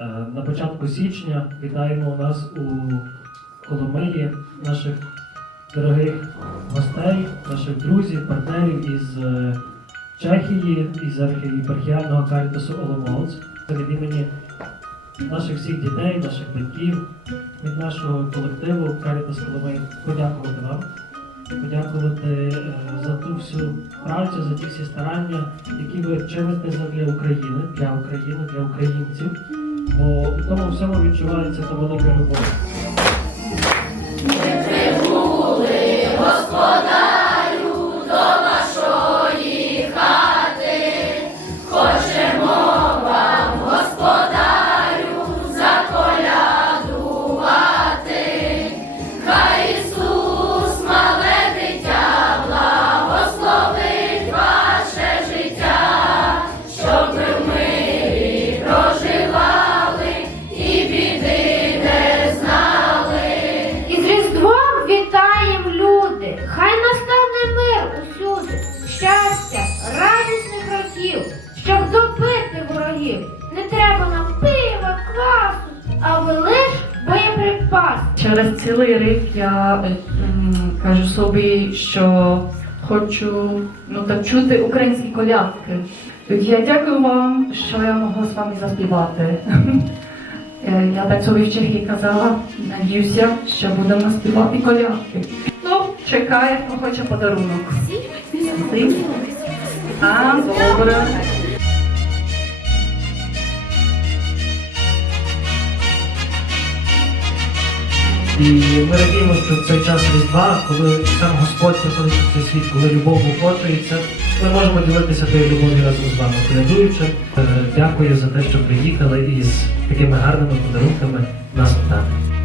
Е, На початку січня вітаємо у нас у Коломиї наших дорогих гостей, наших друзів, партнерів із е, Чехії, із архієпархіального карітасу Оломоц. Від імені наших всіх дітей, наших батьків, від нашого колективу Карітас Коломиї подякувати вам. Подякувати е, за ту всю працю, за ті всі старання, які ви чините для України, для України, для українців. Бо у тому всьому відчувається та велика любов. Через цілий рік я е, кажу собі, що хочу ну, так чути українські колядки. Я дякую вам, що я могла з вами заспівати. Е, Я так собі в Чехії казала, надіюся, що будемо співати колядки. Ну, чекає, хто хоче подарунок. А, добре. І ми радіємо, що в цей час Різдва, коли сам Господь приходить в цей світ, коли любов охочується, ми можемо ділитися тою любов'ю разом з вами. Колядуючи, Е, дякую за те, що приїхали і з такими гарними подарунками нас вітати.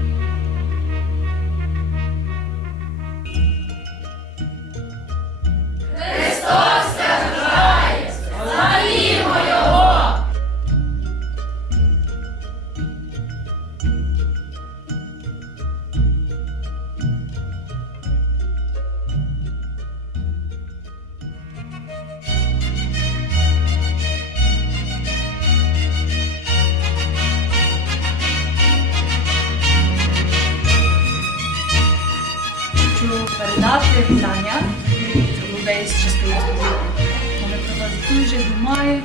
Передати вітання від людей з частини Вони про вас дуже думають,